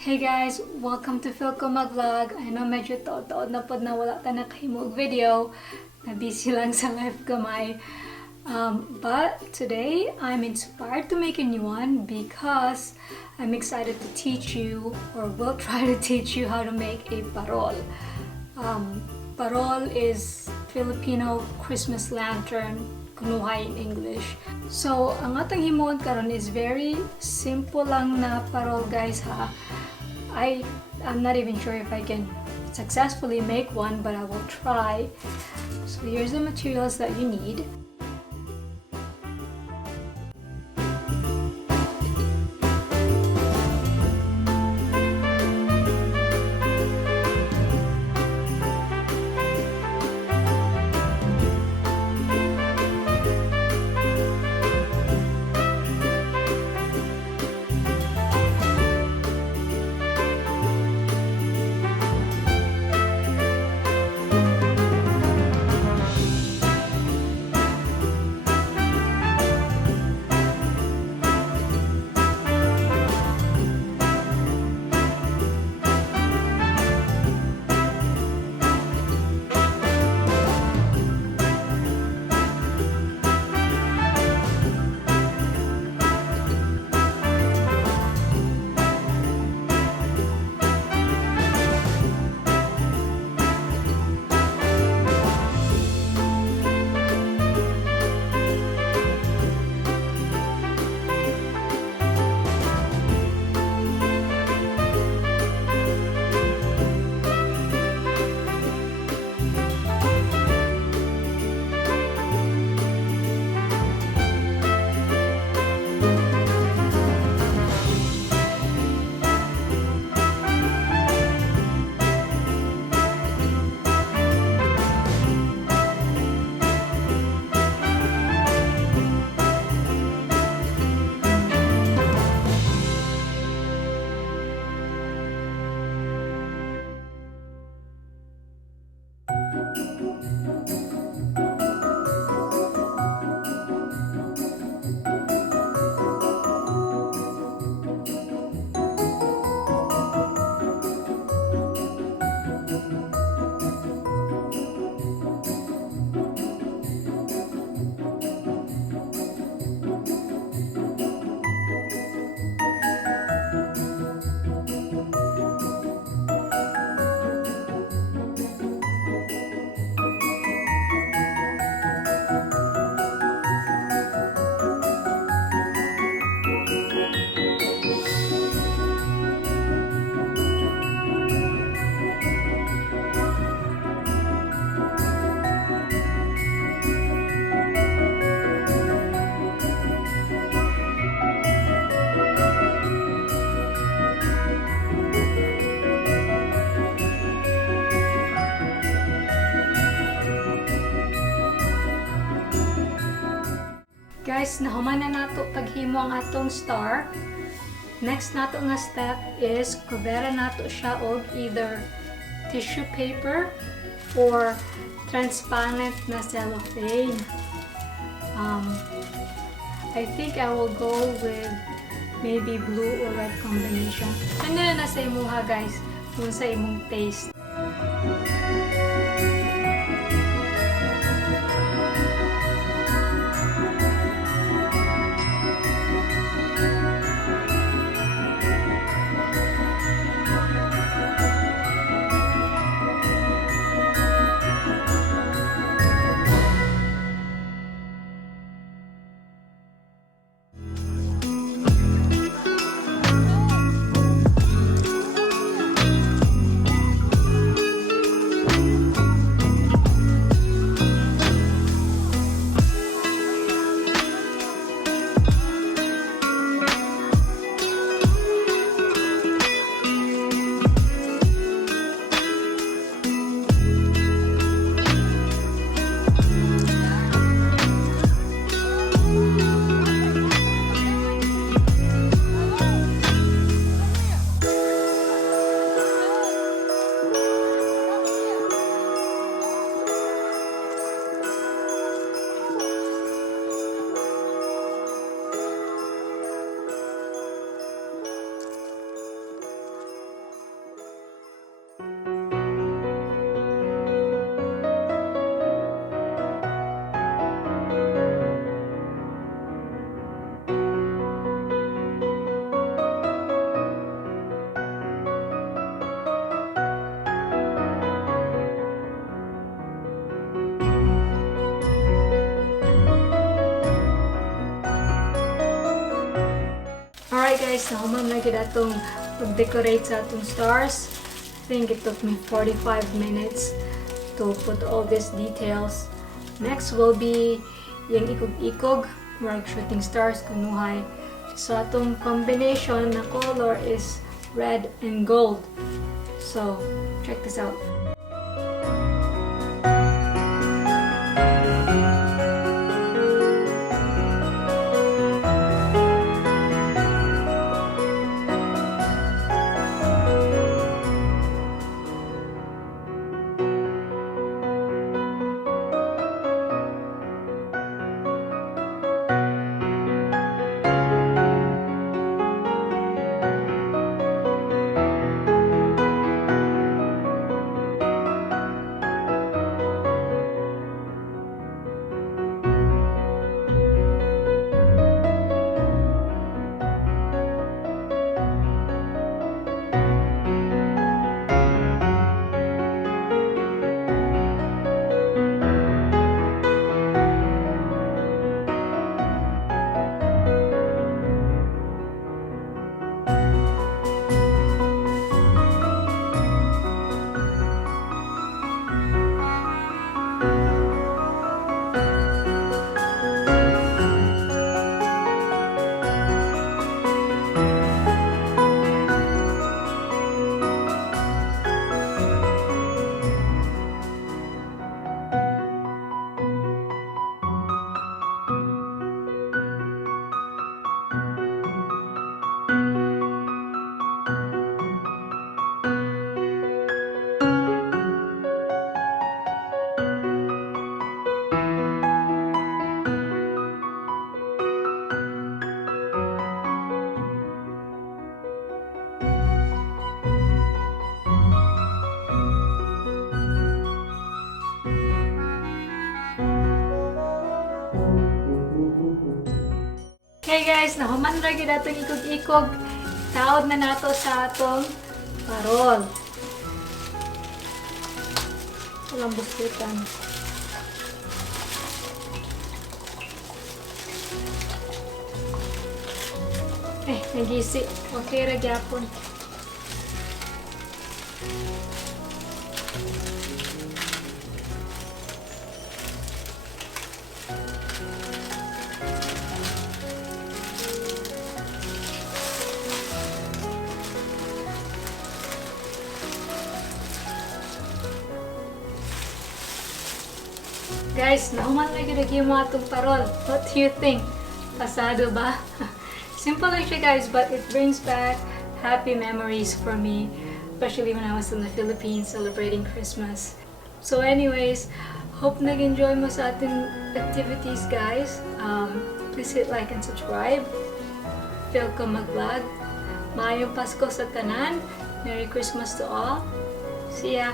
Hey guys! Welcome to Fil-CO mag-vlog. I know medyo taod-taod na pod na wala ta nakahimog video. Na-busy lang sa life gamay. But today, I'm inspired to make a new one because I'm excited to teach you, or will try to teach you how to make a parol. Parol is Filipino Christmas lantern, kunuhay in English. So, ang atong himuon karon is very simple lang na parol guys ha. I'm not even sure if I can successfully make one, but I will try. So here's the materials that you need. Guys, nahuman na nato paghimo ang atong star. Next nato nga step is covera nato siya og either tissue paper or transparent na cellophane. I think I will go with maybe blue or red combination. Ano na sa imuha guys, kung sa imong taste. guys, nahuman na gid atong pag-decorate sa atong stars. I think it took me 45 minutes to put all these details. Next will be yung ikog-ikog, marag shooting stars kunuhay. So atong combination na color is red and gold. So check this out. Okay guys, nahuman ra gyud atong ikog-ikog. Taod na nato sa atong parol. Walang buskutan. Nagisi. Okay ra gyapon. Guys, nahuman na gyud mo atong parol. What do you think? Pasado ba? Simple lang siya guys, but it brings back happy memories for me, especially when I was in the Philippines celebrating Christmas. So anyways, hope nag-enjoy mo sa ating activities guys. Please hit like and subscribe. Fil-CO mag-vlog. Maayong Pasko sa tanan. Merry Christmas to all. See ya!